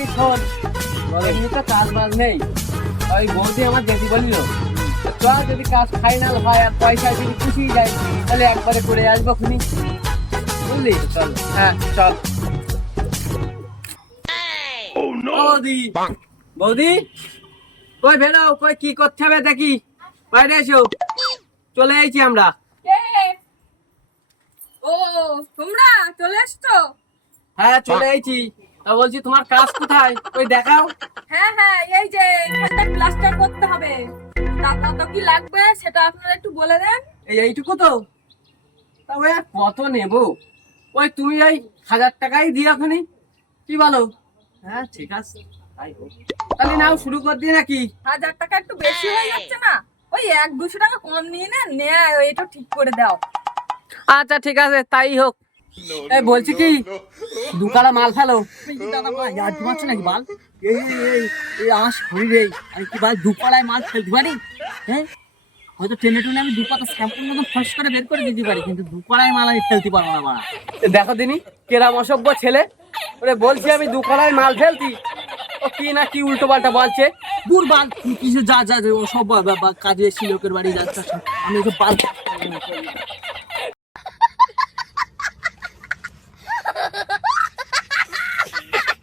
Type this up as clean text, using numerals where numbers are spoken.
বলছি শোন, এমনি তো কাজ বাজ নেই, ওই বৌদি আমার যেতে বলল চল যদি কাজ ফাইনাল হয় আর পয়সা যদি খুশি যায় তাহলে একবারে করে আসবো খুনি, বুঝলি? চল, হ্যাঁ চল। বৌদি, বৌদি কই বেরো, কই কি করতে হবে দেখি, বাইরে এসো। চলে আইছি আমরা। কে? ও, তোমরা চলে এসছো? হ্যাঁ চলে আইছি। তা বলছি তোমার কাজ কোথায়, ওই দেখাও। হ্যাঁ হ্যাঁ, এই যে এখানটা প্লাস্টার করতে হবে। তা কত কি লাগবে সেটা আপনারা একটু বলে দেন। এইটুকু তো, তা ওই আর কত নেবো? ওই তুমি ওই 1000 টাকাই দিও এখনই, কি বলো? হ্যাঁ ঠিক আছে, তাই হোক। তাহলে নাও শুরু কর দিয়ে নাকি? 1000 টাকা একটু বেশি হয়ে যাচ্ছে না? ওই 1-200 টাকা কম নিয়ে নেন, এটা ঠিক করে দাও। আচ্ছা ঠিক আছে, তাই হোক। এই বলছি কি, দুকালা মাল ফেলো। নাকি বাল এই এই এই আমার শরীরে আমি কি বাল দুপাড়ায় মাল ফেলতে পারি? হ্যাঁ, হয়তো টেনে টুনে আমি দুপাতা স্যাম্পল মতন ফস করে বের করে দিতে পারি, কিন্তু দুপাড়ায় মাল আমি ফেলতে পারবো না বাড়া। দেখো দিনি কেরাম অসভ্য ছেলে, ওরে বলছি আমি দুকালায় মাল ফেলতি, ও কি না কি উল্টো পাল্টা বলছে। দূর বাল, কিছু যা যা যা, ও সব কাজে এসে লোকের বাড়ি যাচ্ছে, আমি ওকে বাল